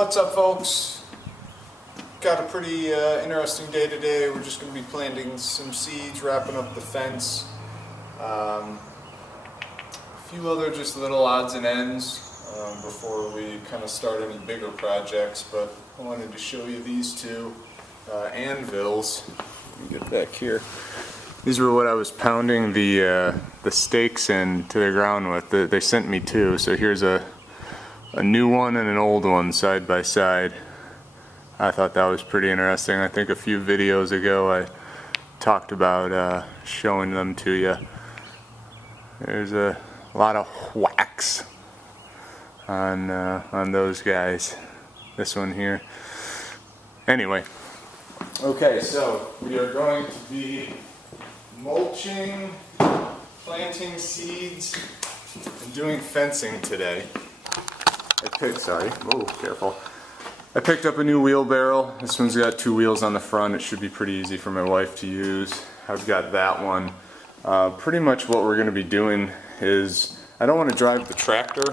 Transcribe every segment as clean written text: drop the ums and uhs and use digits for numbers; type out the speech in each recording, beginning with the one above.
What's up, folks? Got a pretty interesting day today. We're just going to be planting some seeds, wrapping up the fence. A few other just little odds and ends before we kind of start any bigger projects, but I wanted to show you these two anvils. Let me get back here. These were what I was pounding the stakes into the ground with. They sent me two, so here's a new one and an old one side by side. I thought that was pretty interesting. I think a few videos ago I talked about showing them to you. There's a lot of whacks on those guys. This one here. Anyway, okay, so we are going to be mulching, planting seeds, and doing fencing today. Careful. I picked up a new wheelbarrow. This one's got two wheels on the front. It should be pretty easy for my wife to use. I've got that one. Pretty much what we're going to be doing is, I don't want to drive the tractor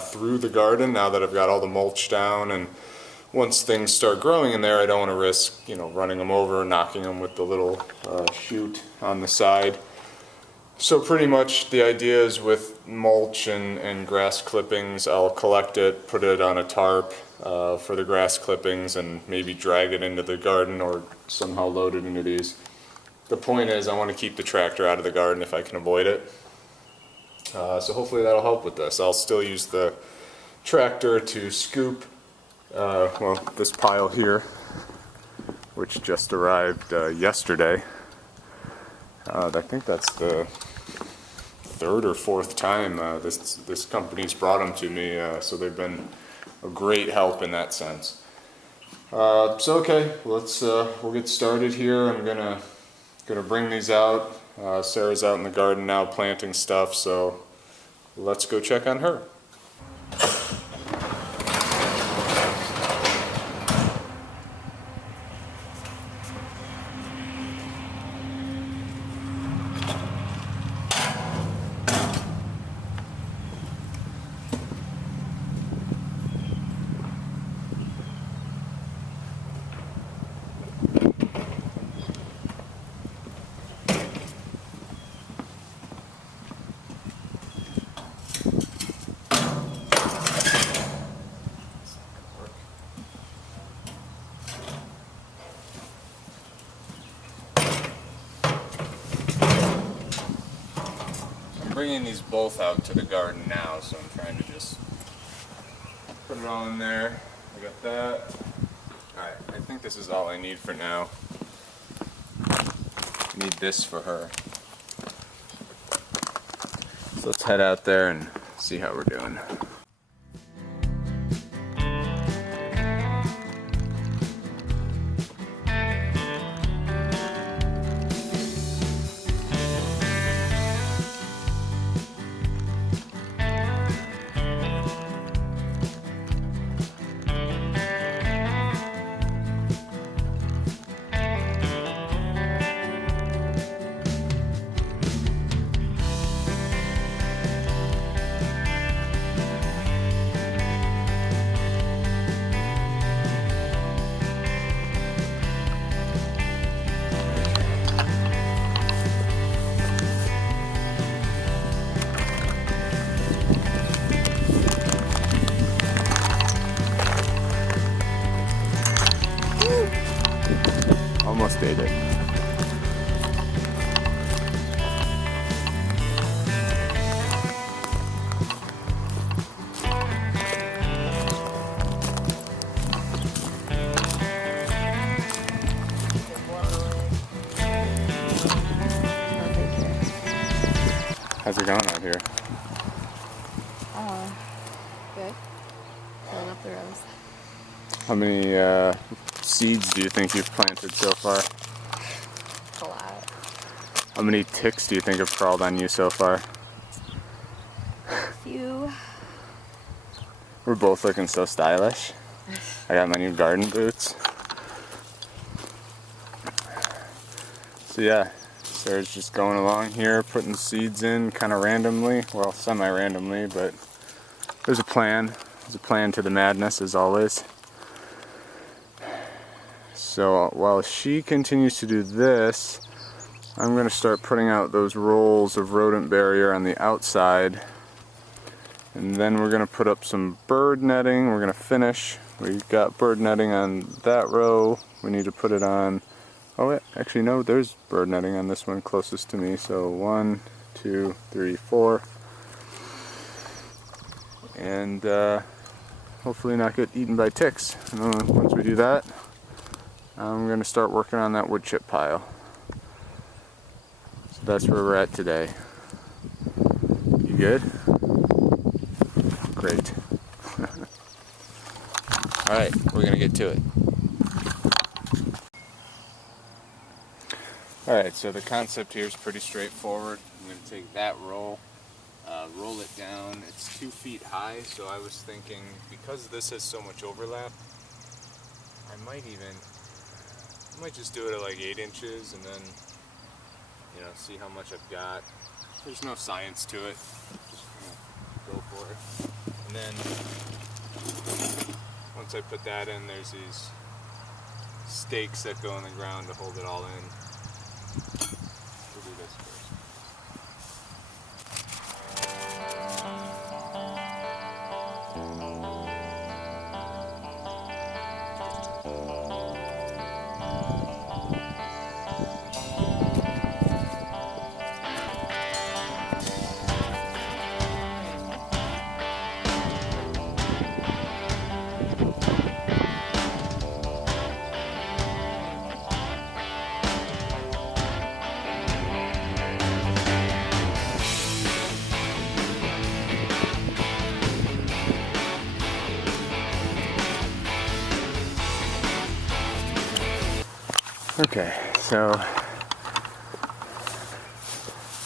through the garden now that I've got all the mulch down, and once things start growing in there, I don't want to risk, running them over, knocking them with the little chute on the side. So pretty much the idea is with mulch and grass clippings, I'll collect it, put it on a tarp for the grass clippings, and maybe drag it into the garden or somehow load it into these. The point is I want to keep the tractor out of the garden if I can avoid it. So hopefully that'll help with this. I'll still use the tractor to scoop this pile here, which just arrived yesterday. I think that's the third or fourth time this company's brought them to me, so they've been a great help in that sense. So okay, we'll get started here. I'm gonna bring these out. Sarah's out in the garden now planting stuff, so let's go check on her. Bringing these both out to the garden now, so I'm trying to just put it all in there. I got that. Alright, I think this is all I need for now. I need this for her. So let's head out there and see how we're doing. Almost ate it. How's it going out here? Good. Filling up the rows. How many seeds do you think you've planted so far? A lot. How many ticks do you think have crawled on you so far? A few. We're both looking so stylish. I got my new garden boots. So yeah, Sarah's just going along here, putting seeds in kind of randomly. Well, semi-randomly, but there's a plan. There's a plan to the madness, as always. So while she continues to do this, I'm going to start putting out those rolls of rodent barrier on the outside. And then we're going to put up some bird netting. We're going to finish. We've got bird netting on that row. We need to put it on... Oh, actually no, there's bird netting on this one closest to me. So 1, 2, 3, 4. And hopefully not get eaten by ticks. And then once we do that, I'm going to start working on that wood chip pile. So that's where we're at today. You good? Great. Alright, we're going to get to it. Alright, so the concept here is pretty straightforward. I'm going to take that roll, roll it down. It's 2 feet high, so I was thinking, because this has so much overlap, I might just do it at like 8 inches and then, you know, see how much I've got. There's no science to it. Just go for it. And then, once I put that in, there's these stakes that go in the ground to hold it all in. We'll do this first. Okay, so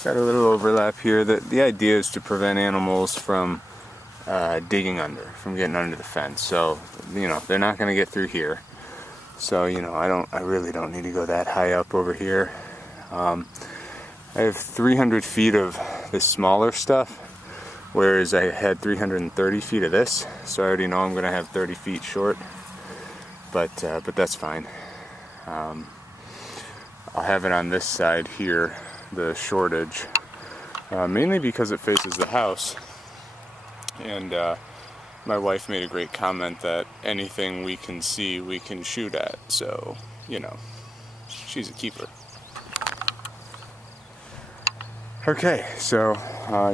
got a little overlap here. The idea is to prevent animals from digging under, from getting under the fence. So, you know, they're not going to get through here. So, you know, I really don't need to go that high up over here. I have 300 feet of this smaller stuff, whereas I had 330 feet of this. So I already know I'm going to have 30 feet short, but that's fine. I'll have it on this side here, the shortage, mainly because it faces the house. And my wife made a great comment that anything we can see, we can shoot at. So, you know, she's a keeper. Okay, so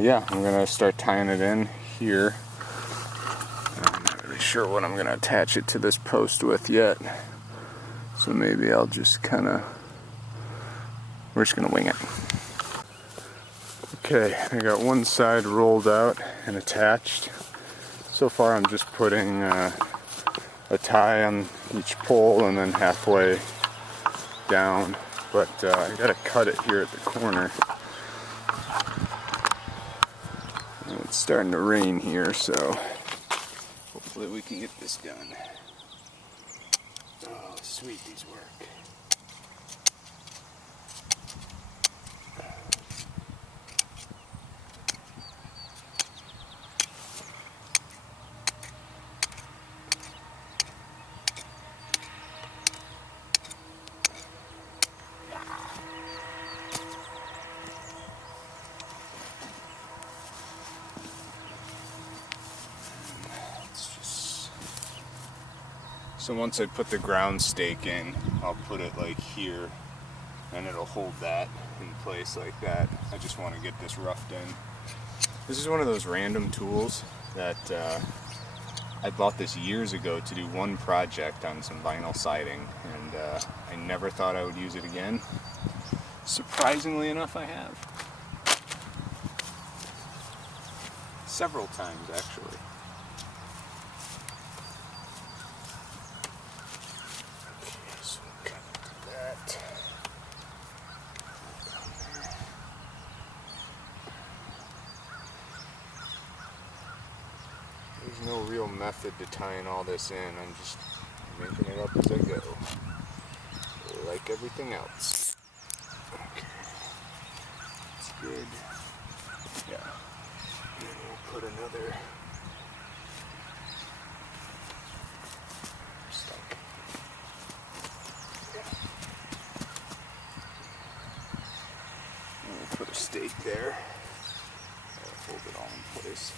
yeah, I'm gonna start tying it in here. I'm not really sure what I'm gonna attach it to this post with yet. So maybe I'll just we're just gonna wing it. Okay, I got one side rolled out and attached. So far I'm just putting a tie on each pole and then halfway down, but I gotta cut it here at the corner. And it's starting to rain here, so hopefully we can get this done. Oh, sweet, these work. So once I put the ground stake in, I'll put it like here, and it'll hold that in place like that. I just want to get this roughed in. This is one of those random tools that I bought this years ago to do one project on some vinyl siding, and I never thought I would use it again. Surprisingly enough, I have. Several times, actually. There's no real method to tying all this in. I'm just making it up as I go, like everything else. Okay, that's good. Yeah. And then we'll put another stake there. Hold it all in place.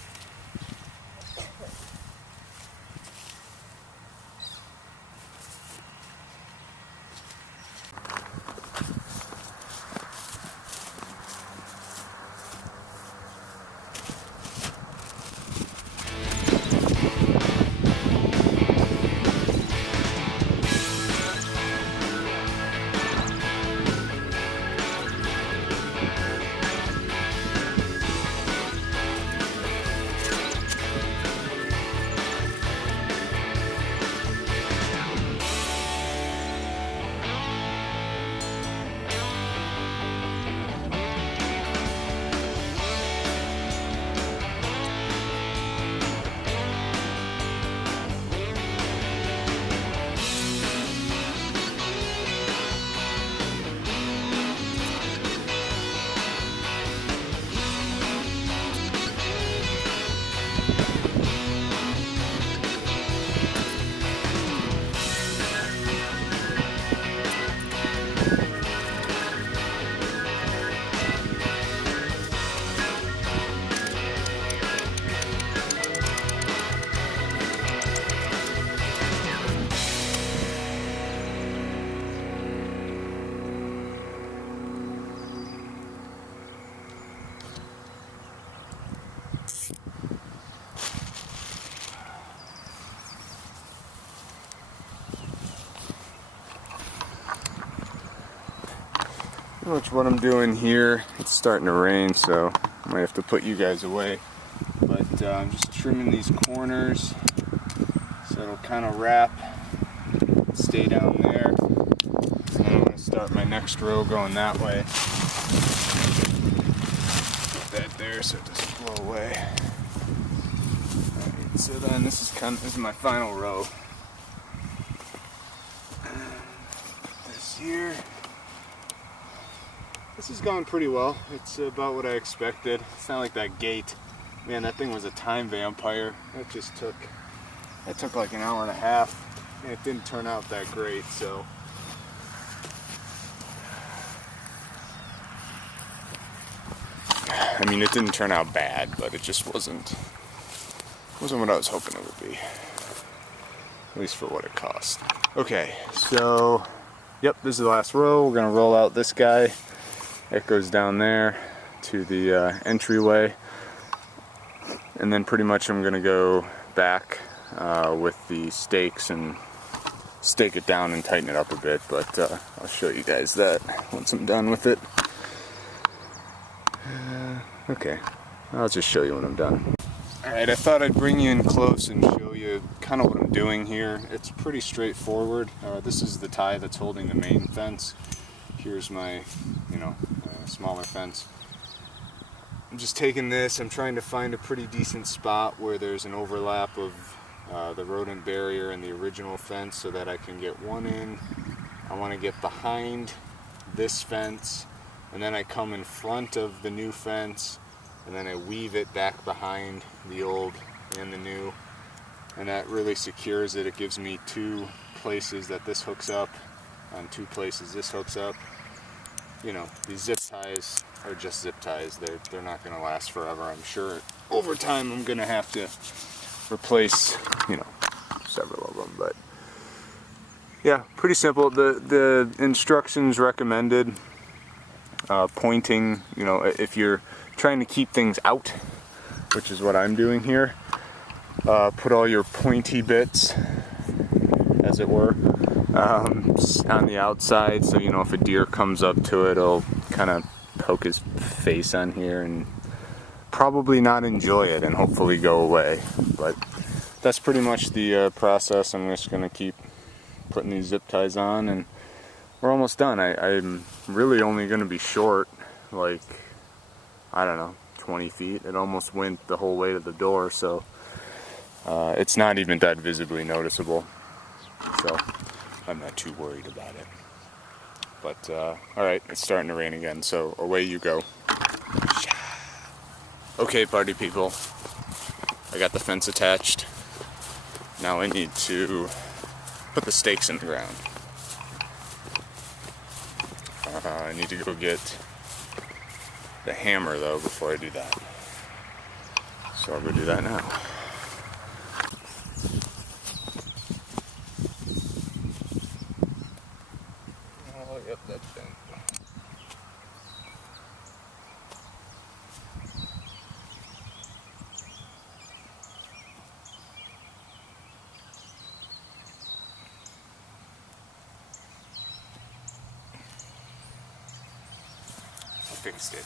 Pretty much what I'm doing here. It's starting to rain, so I might have to put you guys away. But I'm just trimming these corners so it'll kind of wrap, stay down there. And I'm going to start my next row going that way. Put that there so it doesn't blow away. Alright, so then this is my final row. This here. This is going pretty well. It's about what I expected. It's not like that gate. Man, that thing was a time vampire. That took like an hour and a half. And it didn't turn out that great, so. I mean, it didn't turn out bad, but it just wasn't what I was hoping it would be. At least for what it cost. Okay, so, yep, this is the last row. We're gonna roll out this guy. It goes down there to the entryway, and then pretty much I'm gonna go back with the stakes and stake it down and tighten it up a bit, but I'll show you guys that once I'm done with it. Okay, I'll just show you when I'm done. Alright, I thought I'd bring you in close and show you kind of what I'm doing here. It's pretty straightforward. This is the tie that's holding the main fence. Here's my, smaller fence. I'm just taking this, I'm trying to find a pretty decent spot where there's an overlap of the rodent barrier and the original fence so that I can get one in. I want to get behind this fence, and then I come in front of the new fence, and then I weave it back behind the old and the new, and that really secures it. It gives me two places that this hooks up, and two places this hooks up. These zip ties are just zip ties. They're not going to last forever. I'm sure over time I'm going to have to replace, several of them. But yeah, pretty simple. The instructions recommended pointing, if you're trying to keep things out, which is what I'm doing here, put all your pointy bits, as it were, on the outside, so if a deer comes up to it, it'll kind of poke his face on here and probably not enjoy it and hopefully go away. But that's pretty much the process. I'm just going to keep putting these zip ties on, and we're almost done. I'm really only going to be short, like, I don't know, 20 feet. It almost went the whole way to the door, so it's not even that visibly noticeable. So I'm not too worried about it. But, alright, it's starting to rain again, so away you go. Okay, party people. I got the fence attached. Now I need to put the stakes in the ground. I need to go get the hammer though before I do that. So I'll go do that now. Oh, yep, that's bent. Fixed it.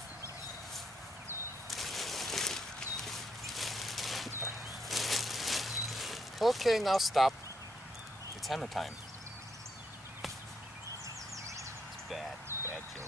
Okay, now stop. It's hammer time. It's bad joke.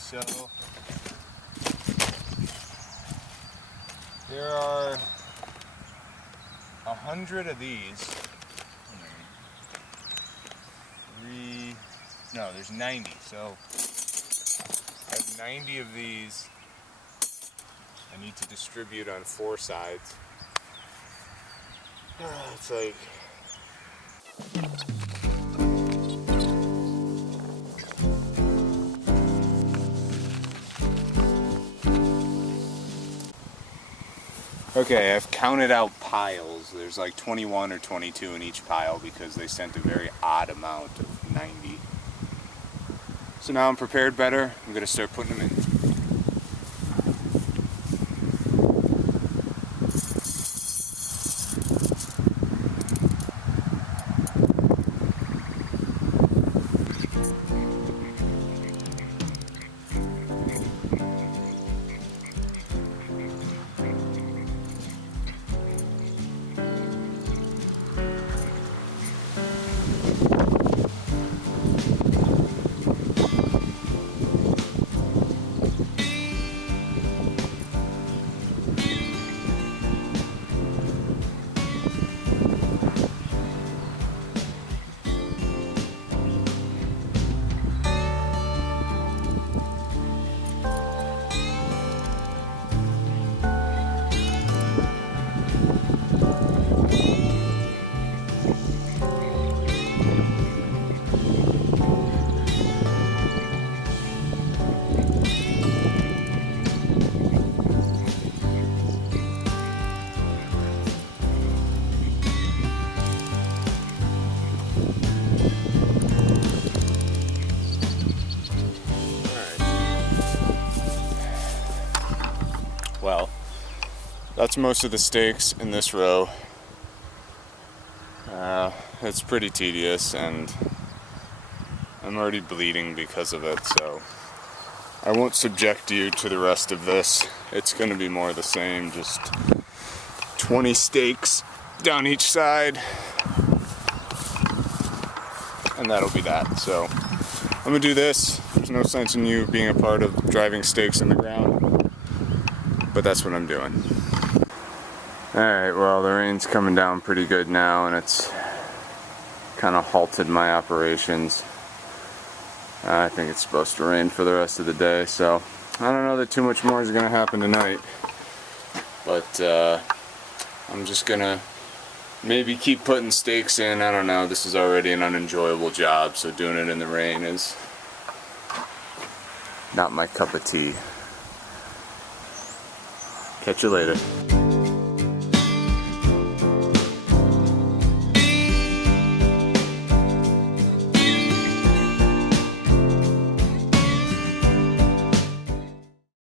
So there are 100 of these. There's 90. So I have 90 of these. I need to distribute on 4 sides. It's like okay, I've counted out piles. There's like 21 or 22 in each pile because they sent a very odd amount of 90. So now I'm prepared better. I'm going to start putting them in. Well, that's most of the steaks in this row. It's pretty tedious and I'm already bleeding because of it, so I won't subject you to the rest of this. It's going to be more of the same, just 20 steaks down each side, and that'll be that. So I'm going to do this. There's no sense in you being a part of driving steaks in the ground, but that's what I'm doing. Alright, well, the rain's coming down pretty good now, and it's kind of halted my operations. I think it's supposed to rain for the rest of the day, so I don't know that too much more is going to happen tonight. But I'm just going to maybe keep putting steaks in. I don't know, this is already an unenjoyable job, so doing it in the rain is not my cup of tea. Catch you later.